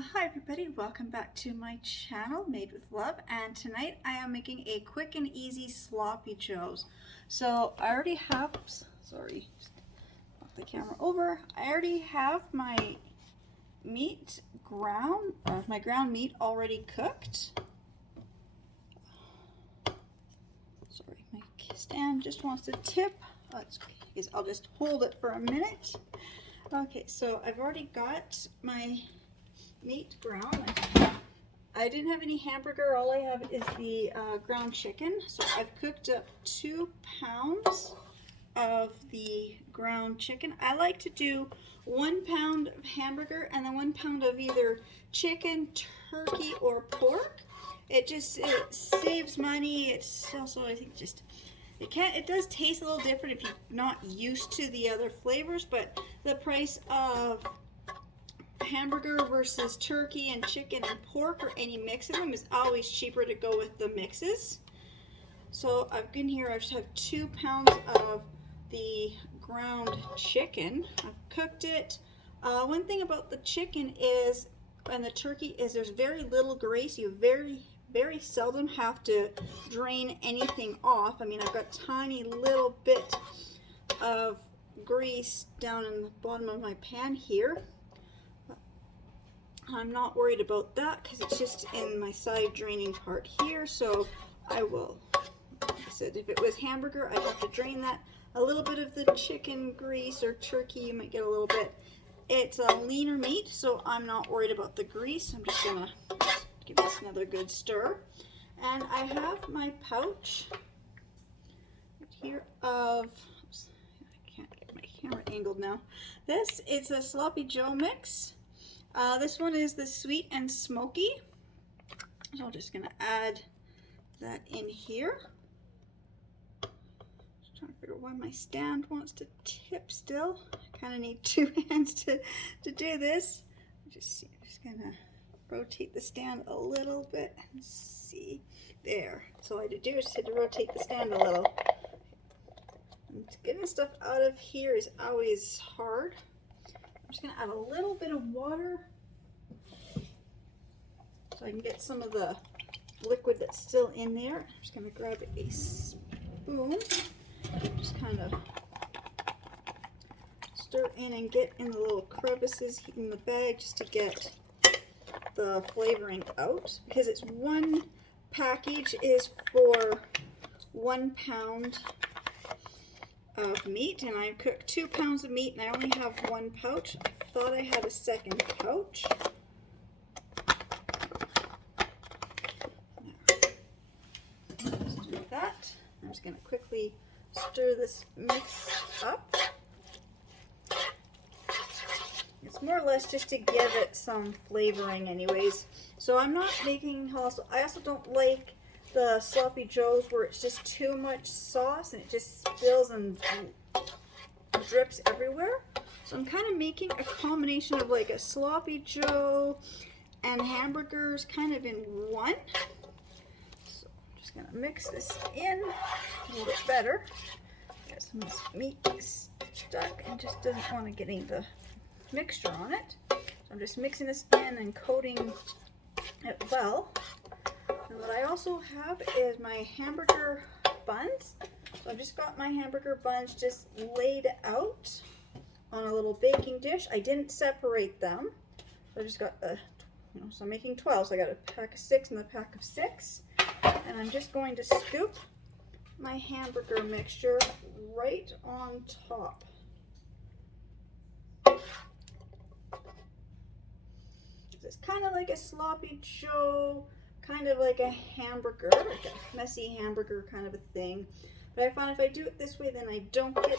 Hi everybody, welcome back to my channel Made with Love, and tonight I am making a quick and easy sloppy joes. So I already have, sorry, knock the camera over. I already have my meat ground, my ground meat already cooked. Sorry, my stand just wants to tip. That's okay, I'll just hold it for a minute. Okay, so I've already got my meat ground. I didn't have any hamburger. All I have is the ground chicken. So I've cooked up 2 pounds of the ground chicken. I like to do 1 pound of hamburger and then 1 pound of either chicken, turkey, or pork. It saves money. It's also, I think, just it does taste a little different if you're not used to the other flavors, but the price of hamburger versus turkey and chicken and pork or any mix of them is always cheaper to go with the mixes. So I've been here, I just have 2 pounds of the ground chicken. I've cooked it. One thing about the chicken is, and the turkey, is there's very little grease. You very seldom have to drain anything off. I mean, I've got tiny little bit of grease down in the bottom of my pan here. I'm not worried about that because it's just in my side draining part here. So I will, like I said, if it was hamburger, I'd have to drain that. A little bit of the chicken grease, or turkey, you might get a little bit. It's a leaner meat, so I'm not worried about the grease. I'm just gonna give this another good stir. And I have my pouch right here of, oops, I can't get my camera angled now. This is a sloppy joe mix. This one is the sweet and smoky. So I'm just gonna add that in here. Just trying to figure out why my stand wants to tip still. I kind of need 2 hands to do this. I'm just gonna rotate the stand a little bit and see. There. So all I had to do is just had to rotate the stand a little. And getting stuff out of here is always hard. I'm just gonna add a little bit of water so I can get some of the liquid that's still in there. I'm just gonna grab a spoon, just kind of stir in and get in the little crevices in the bag just to get the flavoring out, because it's one package is for 1 pound of meat, and I cooked 2 pounds of meat and I only have 1 pouch. I thought I had a second pouch. Let's do that. I'm just going to quickly stir this mix up. It's more or less just to give it some flavoring anyways. So I'm not making, I also don't like the sloppy joes where it's just too much sauce and it just spills and drips everywhere. So I'm kind of making a combination of like a sloppy joe and hamburgers kind of in one. So I'm just gonna mix this in a little bit better. Got some meat stuck and just doesn't want to get any of the mixture on it. So I'm just mixing this in and coating it well. And what I also have is my hamburger buns. So I've just got my hamburger buns just laid out on a little baking dish. I didn't separate them. So I just got the, so I'm making 12. So I got a pack of 6 and a pack of 6. And I'm just going to scoop my hamburger mixture right on top. It's kind of like a sloppy joe, kind of like a hamburger, like a messy hamburger kind of a thing. But I find if I do it this way, then I don't get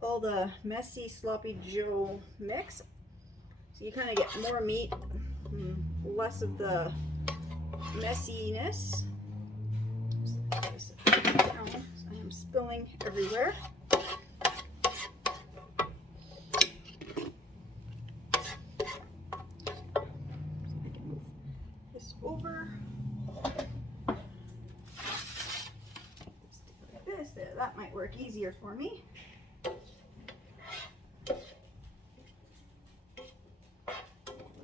all the messy sloppy joe mix. So you kind of get more meat, less of the messiness. I am spilling everywhere. Over like this, there, that might work easier for me.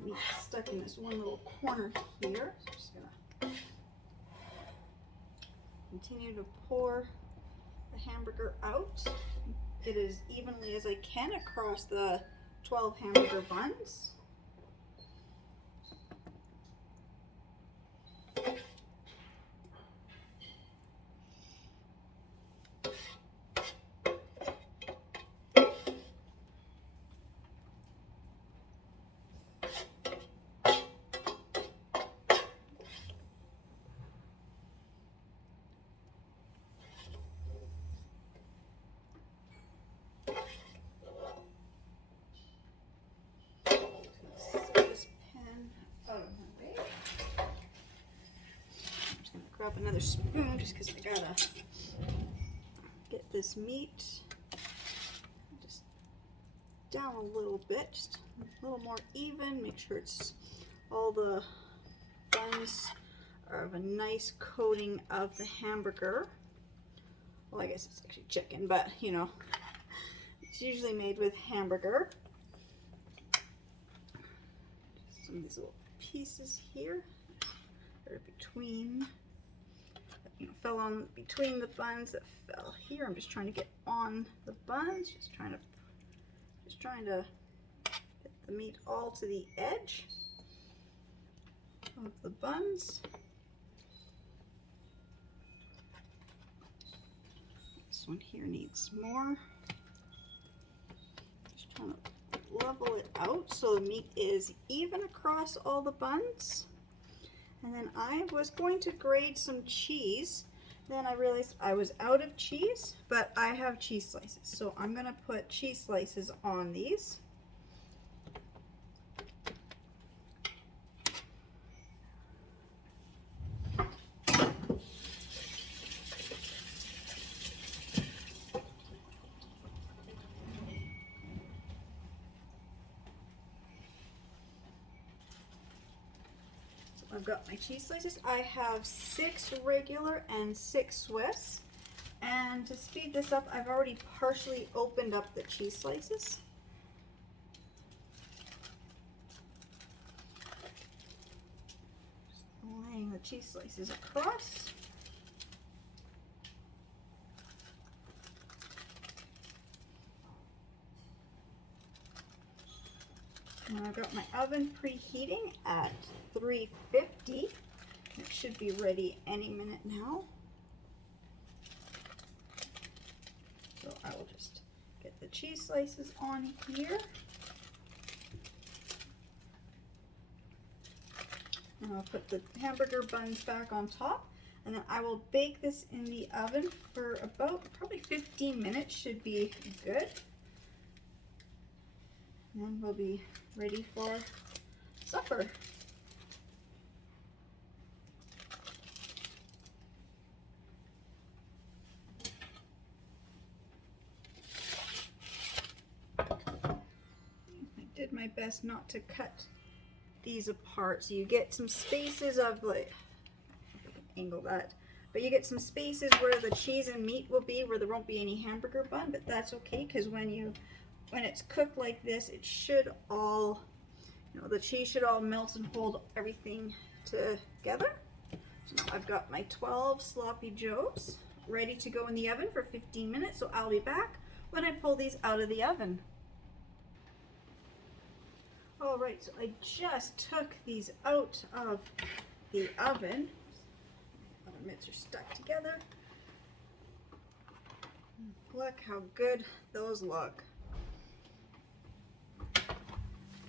Meat stuck in this one little corner here. So I'm just gonna continue to pour the hamburger out it as evenly as I can across the 12 hamburger buns. Grab another spoon just because I gotta get this meat just down a little bit, just a little more even. Make sure it's all the buns are of a nice coating of the hamburger. Well, I guess it's actually chicken, but you know, it's usually made with hamburger. Just some of these little pieces here are between. Fell on between the buns that fell here. I'm just trying to get on the buns, just trying to get the meat all to the edge of the buns. This one here needs more. Just trying to level it out so the meat is even across all the buns. And then I was going to grate some cheese. Then I realized I was out of cheese, but I have cheese slices. So I'm going to put cheese slices on these. I've got my cheese slices. I have 6 regular and 6 Swiss. And to speed this up, I've already partially opened up the cheese slices. Just laying the cheese slices across. And I've got my oven preheating at 350. It should be ready any minute now. So I will just get the cheese slices on here. And I'll put the hamburger buns back on top. And then I will bake this in the oven for about probably 15 minutes should be good. And then we'll be ready for supper. I did my best not to cut these apart, so you get some spaces of, like, angle that, but you get some spaces where the cheese and meat will be, where there won't be any hamburger bun, but that's okay, because when it's cooked like this, it should all, you know, the cheese should all melt and hold everything together. So now I've got my 12 Sloppy Joes ready to go in the oven for 15 minutes, so I'll be back when I pull these out of the oven. All right, so I just took these out of the oven. Oven mitts are stuck together. Look how good those look.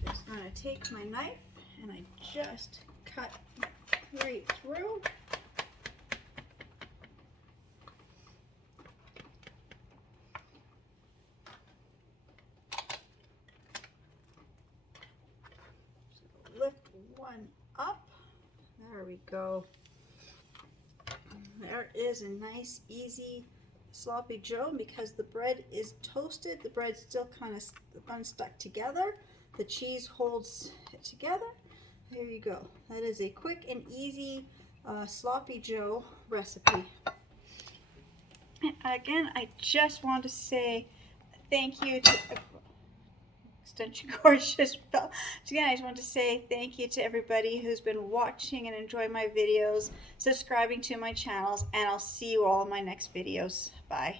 Just gonna take my knife and I just cut right through. So lift one up. There we go. There is a nice, easy Sloppy Joe. Because the bread is toasted, the bread's still kind of unstuck together. The cheese holds it together. There you go. That is a quick and easy Sloppy Joe recipe. And again, I just want to say thank you to Don't you gorgeous? So again, I just want to say thank you to everybody who's been watching and enjoying my videos, subscribing to my channels, and I'll see you all in my next videos. Bye.